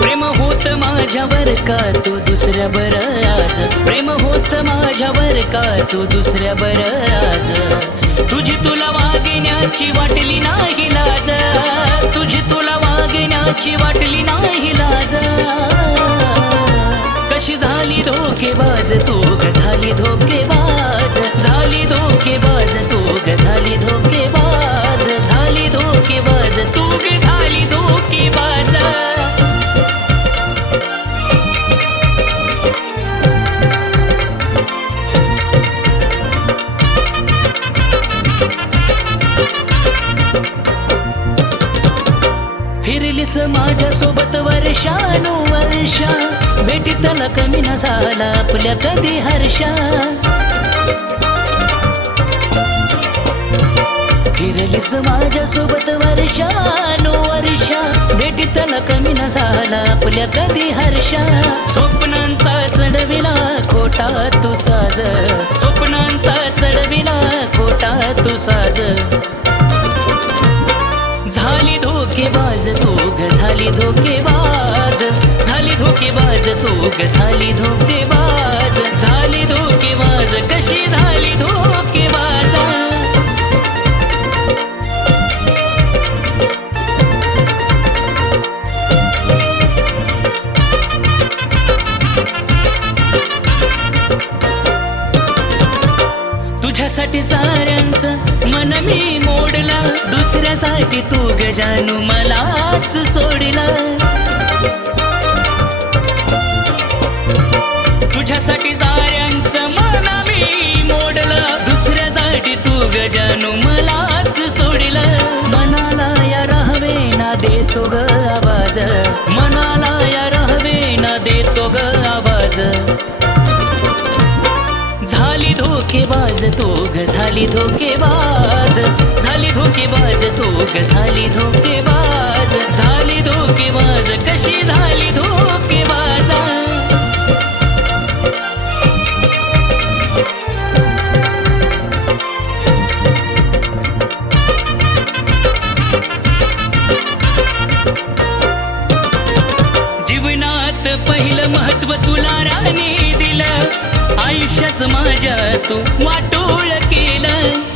प्रेम होत माझ्यावर का तू दुसऱ्या बर आज? प्रेम होत माझ्यावर का तू दुसऱ्या बर आज? तुझी तुला वागण्याची वाटली नाही लाज. तुझी तुला वागण्याची वाटली नाही लाज. कशी झाली धोकेबाज? तू झाली फिरलीस माझ्या सोबत वर्षानुवर्षा भेटीत न कमी न झाला आपल्या कधी हर्षा. फिरलीस माझ्या सोबत वर्षानुवर्षा भेटीत न कमी न झाला आपल्या कधी हर्षा. स्वप्नांचा चढविला खोटा तू साज. स्वप्नांचा चढविला खोटा तू साज. धोकेबाज. झाली धोकेबाज तू झाली धोकेबाज. झाली धोकेबाज कशी झाली धोकेबाज? तुझ्यासाठी साऱ्यांचं मन मी मोडला. दुसऱ्यासाठी तू गजानू मला. मलाच तुझ्यासाठी साऱ्यांचं मन मी मोडलं. दुसऱ्यासाठी तू गजानू मलाच सोडलं. मनाला या राहवे ना देतो ग आवाज. मनाला या राहवे ना देतो ग आवाज. झाली धोकेबाज तो ग झाली धोकेबाज. झाली धोकेबाज तो ग झाली धोकेबाज. झाली धोकेबाज कशी झाली धोकेबाज जीवनात पहिलं महत्त्व तुला राणी दिलं. आयुष्याच माझ्या तू वाटोळ केलं.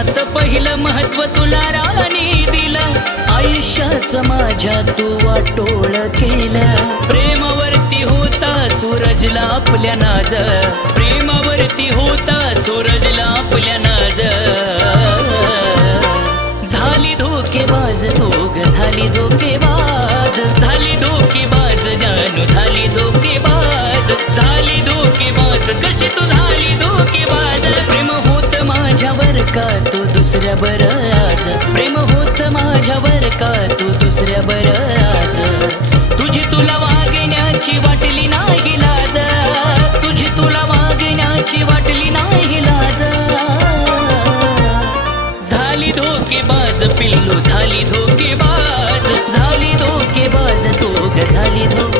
जीवनात पहिलं महत्त्व तुला राणी दिलं. आयुष्याच माझ्या तू वाटोळ केलं. प्रेमावरती होता सूरजला आपल्या नाज. प्रेमावरती होता सूरज का तू दुसऱ्या बर आज? प्रेम होत माझ्यावर का तू दुसऱ्या बर आज? तुझी तुला वागण्याची वाटली नाही लाज. तुझी तुला वागण्याची वाटली नाही लाज. झाली धोकेबाज पिल्लू झाली धोके बाज. झाली धोके बाज तो झाली धोके.